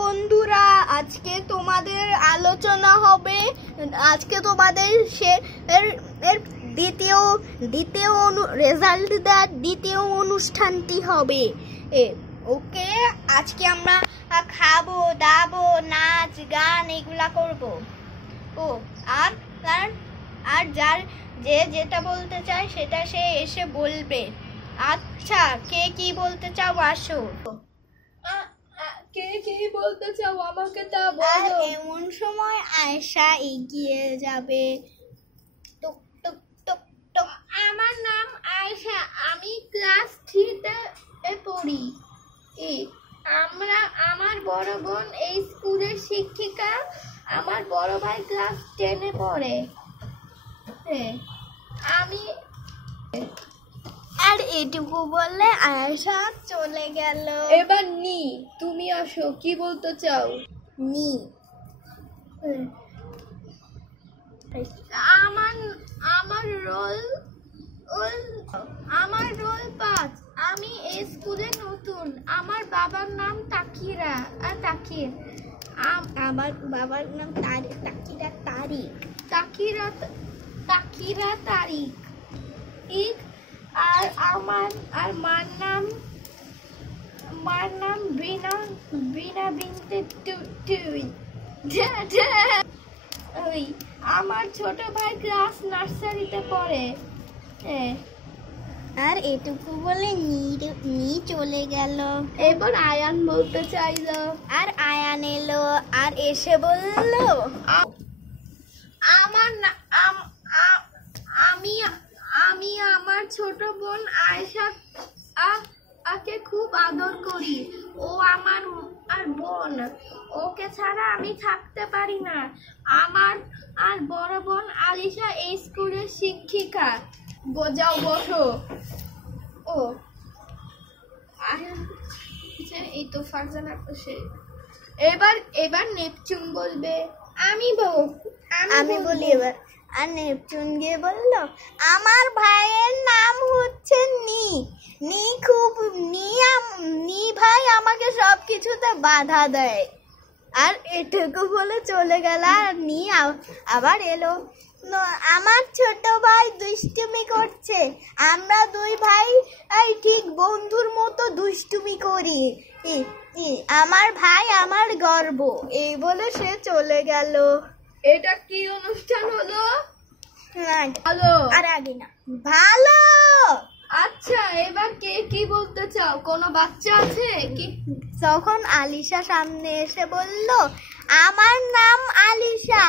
বন্ধুরা, আজকে তোমাদের আলোচনা হবে। আজকে তোমাদের দ্বিতীয় রেজাল্ট দেওয়ার দ্বিতীয় অনুষ্ঠানটি হবে। ওকে, আজকে আমরা খাবো দাবো, নাচ গান এগুলা করব। আর যার যেটা বলতে চায় সেটা সে এসে বলবে। আচ্ছা, কে কি বলতে চাও আসো। কে কি বলতে চাও আমাকে তা বলো। এমন সময় আয়েশা এগিয়ে যাবে। টুক টুক টুক টুক। আমার নাম আয়েশা, আমি ক্লাস 3-তে পড়ি। আমার বড় বোন এই স্কুলের শিক্ষিকা, আমার বড় ভাই ক্লাস 10-এ পড়ে। আমি আর এটুকু বললে আয়েশা চলে গেল। এবার তুমি আসো, কি বলতে চাও? আমার রোল 5। আমি এই স্কুলে নতুন। আমার বাবার নাম তাকির। আমার বাবার নাম তাকিরা তারিক। আর মার নাম বিনা বিনতে টুই। আমার ছোট ভাই ক্লাস নার্সারিতে পড়ে। আর এটুকু বলে নি চলে গেল। এবার আয়ান বলতে চাইলো। আর আয়ান এলো আর এসে বলল, আমি আমার ছোট বোন আয়েশা কে খুব আদর করি। ও আমার বোন, ওকে ছাড়া আমি থাকতে পারি না। আমার বড় বোন আলিশা এই স্কুলের শিক্ষিকা। যাও বসো। এই তো ফারজানা বসে। এবার নেপচুন বলবে। আমি বলি এবার। আর নেপচুন গিয়ে বলল, আমার ভাইয়ের নাম হচ্ছে নি ভাই আমাকে সবকিছুতে বাধা দেয়। আর এটুকু বলে চলে গেল। আর আবার এলো, আমার ছোট ভাই দুষ্টুমি করছে। আমরা দুই ভাই ঠিক বন্ধুর মতো দুষ্টুমি করি। আমার ভাই আমার গর্ব। এই বলে সে চলে গেল। এটা কি অনুষ্ঠান হলো? ভালো। আর আগে না ভালো। আচ্ছা, এবার কে কি বলতে চাও? কোনো বাচ্চা আছে কি? তখন আলিশা সামনে এসে বলল, আমার নাম আলিশা।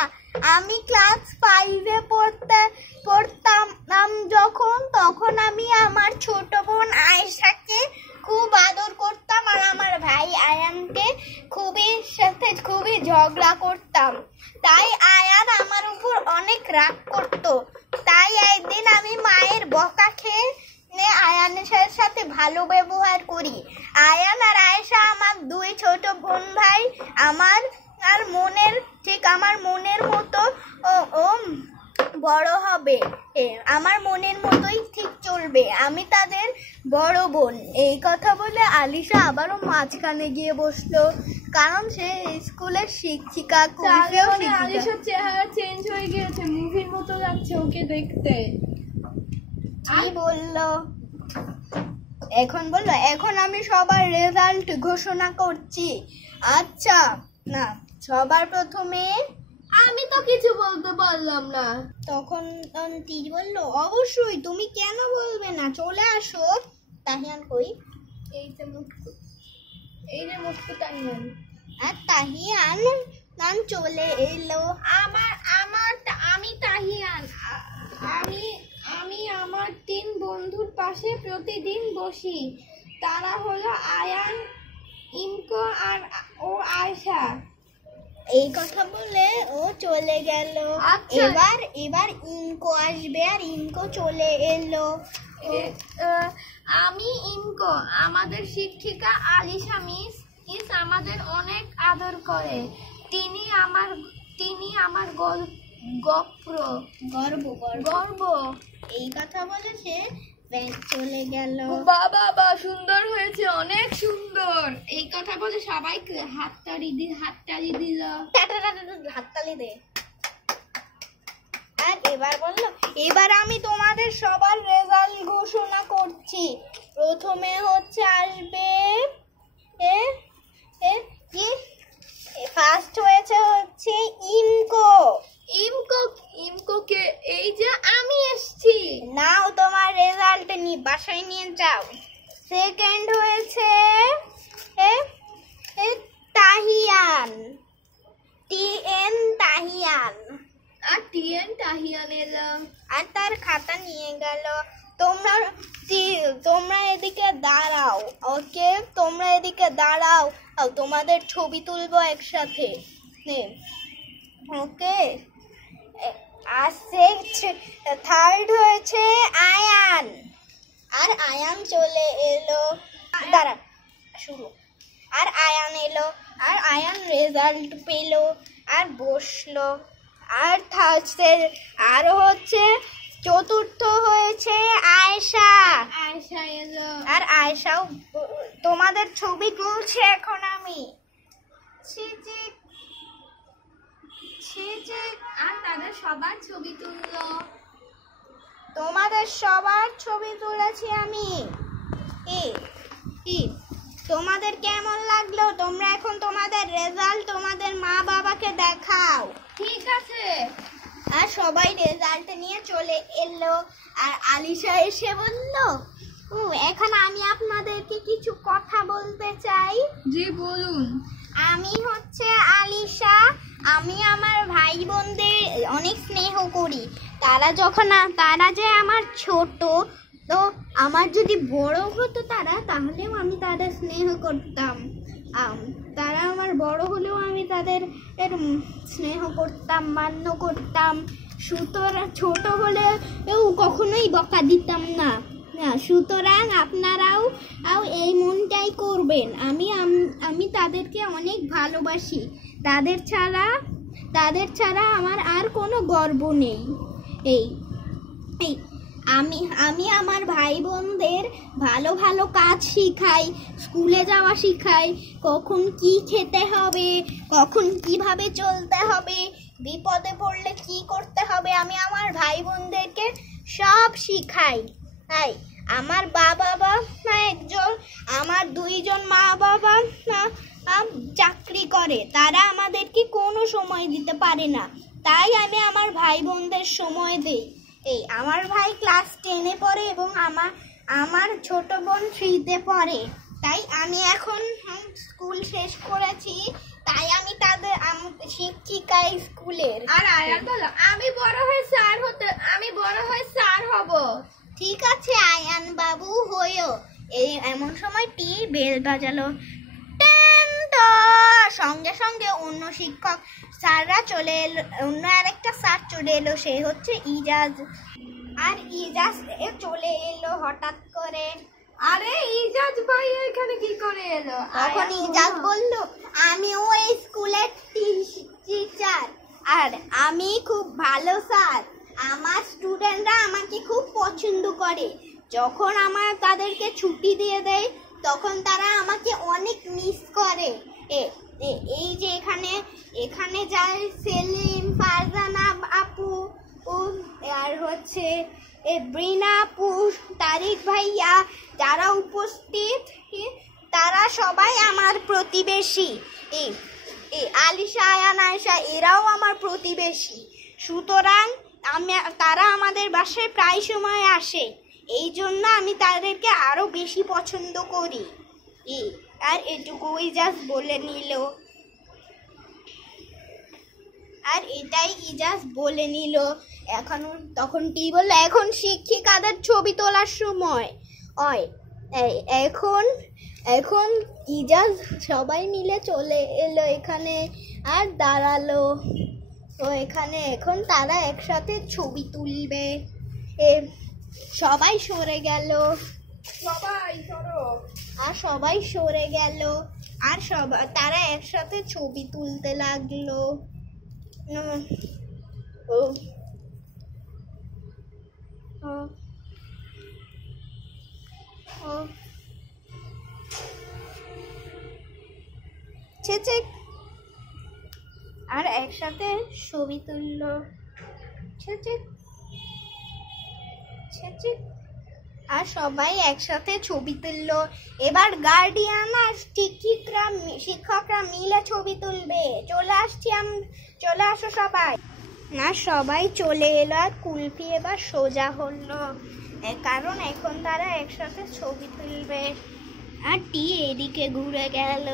আমি ক্লাস 5-এ পড়তাম তখন আমি আমার ছোট বোন আয়েশাকে খুব আদর করতাম। আর আমার ভাই আয়ানকে খুবই ঝগড়া করতাম। তাই আয়ান আমার উপর অনেক রাগ করত। তাই একদিন আমি মায়ের বকা খেয়ে আয়ানের সাথে ভালো ব্যবহার করি। আয়ান আর আয়েশা আমার দুই ছোট বোন ভাই। আমার মনের মতো ও বড় হবে। আমার মনের মতোই ঠিক চলবে। আমি তাদের বড় বোন। এই কথা বলে আলিশা আবারও মাঝখানে গিয়ে বসলো, কারণ সে স্কুলের শিক্ষিকা। আলিশার চেহারা চেঞ্জ হয়ে গিয়েছে, মুভির মতো লাগছে ওকে দেখতে। কি বললো? এখন আমি সবার রেজাল্ট ঘোষণা করছি। আচ্ছা, না সবার প্রথমে আমি তো কিছু বলতে পারলাম না। তখন তীর বলল, অবশ্যই, তুমি কেন বলবে না, চলে আসো। তাহিয়ান কই? এই যে মুক্ত তাহিয়ান। আর তাহিয়ান চলে এলো। আমি তাহিয়ান। আমি আমার 3 বন্ধুর পাশে প্রতিদিন বসি। তারা হলো আয়ান, ইনকো আর আয়েশা। এই কথা বলে ও চলে গেল। এবার ইনকো আসবে। আর ইনকো চলে এলো। আমি ইনকো। আমাদের শিক্ষিকা আলিশা মিস আমাদের অনেক আদর করে। তিনি আমার গর্ব। এই কথা বলে সে ব্যাগ চলে গেল। বাবা বা সুন্দর হয়েছে, অনেক সুন্দর। এই কথা বলে সবাই হাততালি দিল। হাততালি দে। আর এবার বললো, এবার আমি তোমাদের সবার রেজাল্ট ঘোষণা করছি। প্রথমে হচ্ছে আসবে কি ফার্স্ট হয়েছে হচ্ছে ইমকো। ইমকো কে? এই যে আমি এসেছি। নাও তোমার রেজাল্ট বাসায় নিয়ে যাও। সেকেন্ড হয়েছে তাহিয়ান, TN তাহিয়ান। আর TN তাহিয়ান এলো। আর তার খাতা নিয়ে গেল। তোমরা এদিকে দাঁড়াও, ওকে? তোমরা এদিকে দাঁড়াও, তোমাদের ছবি তুলবো একসাথে, ওকে? আর থার্ড হয়েছে আয়ান। আর আয়ান চলে এলো। দাঁড়া, শুরু। আর আয়ান এলো, আর আয়ান রেজাল্ট পেলো আর বসলো। আর আর হচ্ছে চতুর্থ হয়েছে আয়েশা। আয়েশা এলো। আর আয়েশাও তোমাদের ছবি তুলছে এখন আমি। আর তাদের সবার ছবি তুললো। তোমাদের সবার ছবি তুলেছি আমি। তোমাদের কেমন লাগলো? তোমরা এখন তোমাদের রেজাল্ট তোমাদের মা বাবাকে দেখাও। ঠিক আছে। আর সবাই রেজাল্ট নিয়ে চলে এলো। আর আলিশা এসে বলল, এখন আমি আপনাদেরকে কিছু কথা বলতে চাই। জি বলুন। আমি হচ্ছে আলিশা। আমি আমার ভাই বোনদের অনেক স্নেহ করি। তারা যে আমার ছোট, তো আমার যদি বড় হতো তাহলেও আমি তাদের স্নেহ করতাম। তারা আমার বড় হলেও আমি তাদের স্নেহ করতাম, মান্য করতাম। সুতরাং ছোট হলেও কখনোই বকা দিতাম না। সুতরাং আপনারাও এই মনটাই করবেন। আমি তাদেরকে অনেক ভালোবাসি। তাদের ছাড়া আমার আর কোনো গর্ব নেই। আমি আমার ভাই বোনদের ভালো ভালো কাজ শিখাই, স্কুলে যাওয়া শিখাই, কখন কি খেতে হবে, কখন কিভাবে চলতে হবে, বিপদে পড়লে কি করতে হবে, আমি আমার ভাই বোনদেরকে সব শিখাই। তাই আমার আমার 2 জন মা বাবা চাকরি করে, তারা আমাদেরকে কোনো সময় দিতে পারে না। তাই আমি আমার ভাই বোনদের সময় দেই। আমার ভাই ক্লাস 10-এ পড়ে এবং আমার ছোট বোন 3-তে পড়ে। তাই আমি এখন স্কুল শেষ করেছি, তাই আমি তাদের শিক্ষিকা স্কুলের। আর আয়ান বলো, আমি বড় হয়ে স্যার হব। ঠিক আছে আয়ান বাবু, হয়ো। এমন সময় বেল বাজালো। সঙ্গে সঙ্গে অন্য শিক্ষক স্যাররা চলে এলো। অন্য আরেকটা স্যার চলে এলো, সে হচ্ছে ইজাজ। আর ইজাজ চলে এলো হঠাৎ করে। আরে ইজাজ ভাই এখানে কি করে এলো? তখন ইজাজ বলল, আমি ওই স্কুলের টিচার, আর আমি খুব ভালো স্যার। আমার স্টুডেন্টরা আমাকে খুব পছন্দ করে। যখন তাদেরকে ছুটি দিয়ে দেয় তখন তারা আমাকে অনেক মিস করে। এই যে এখানে যায় সেলিম, ফারজানা আপু, আর হচ্ছে ব্রিনা আপু, তারিক ভাইয়া, যারা উপস্থিত তারা সবাই আমার প্রতিবেশী। আলিশা, আয়ান, আয়েশা এরাও আমার প্রতিবেশী। সুতরাং তারা আমাদের বাসায় প্রায় সময় আসে। এই জন্য আমি তাদেরকে আরো বেশি পছন্দ করি। আর এটুকুই জাস্ট বলে নিল। আর এটাই ইজাজ বলে নিল। তখন বললো, এখন শিক্ষিকাদের ছবি তোলার সময়। এখন ইজাজ সবাই মিলে চলে এলো এখানে আর দাঁড়ালো। তো এখানে এখন তারা একসাথে ছবি তুলবে। সবাই সরে গেল। সবাই সরে গেল। আর তারা একসাথে ছবি তুলতে লাগলো। ও ছেচে আর একসাথে ছবি তুললো। ছেচে ছেচে আর সবাই একসাথে ছবি তুললো। এবার গার্ডিয়ান আর শিক্ষকরা মিলে ছবি তুলবে। চলে আসো সবাই। না, সবাই চলে এলো আর কুলফি এবার সোজা হলো, কারণ এখন তারা একসাথে ছবি তুলবে। আর টি এদিকে ঘুরে গেল,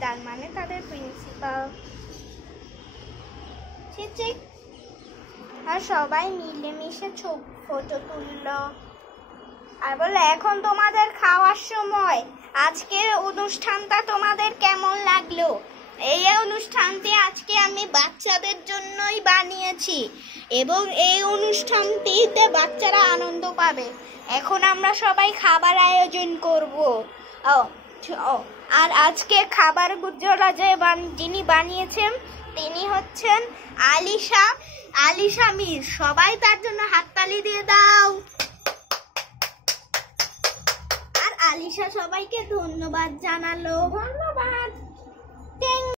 তার মানে তাদের প্রিন্সিপাল। আর সবাই মিলেমিশে ফটো তুললো আর বললো এখন তোমাদের খাওয়ার সময়। আজকের অনুষ্ঠানটা তোমাদের কেমন লাগলো? এই অনুষ্ঠানটি আজকে আমি বাচ্চাদের জন্যই বানিয়েছি এবং এই অনুষ্ঠানটিতে বাচ্চারা আনন্দ পাবে। এখন আমরা সবাই খাবার আয়োজন করব। আর আজকে খাবারগুলো যিনি বানিয়েছেন তিনি হচ্ছেন আলিশা মির। সবাই তার জন্য হাততালি দিয়ে দাও। আর আলিশা সবাইকে ধন্যবাদ জানালো। ধন্যবাদ।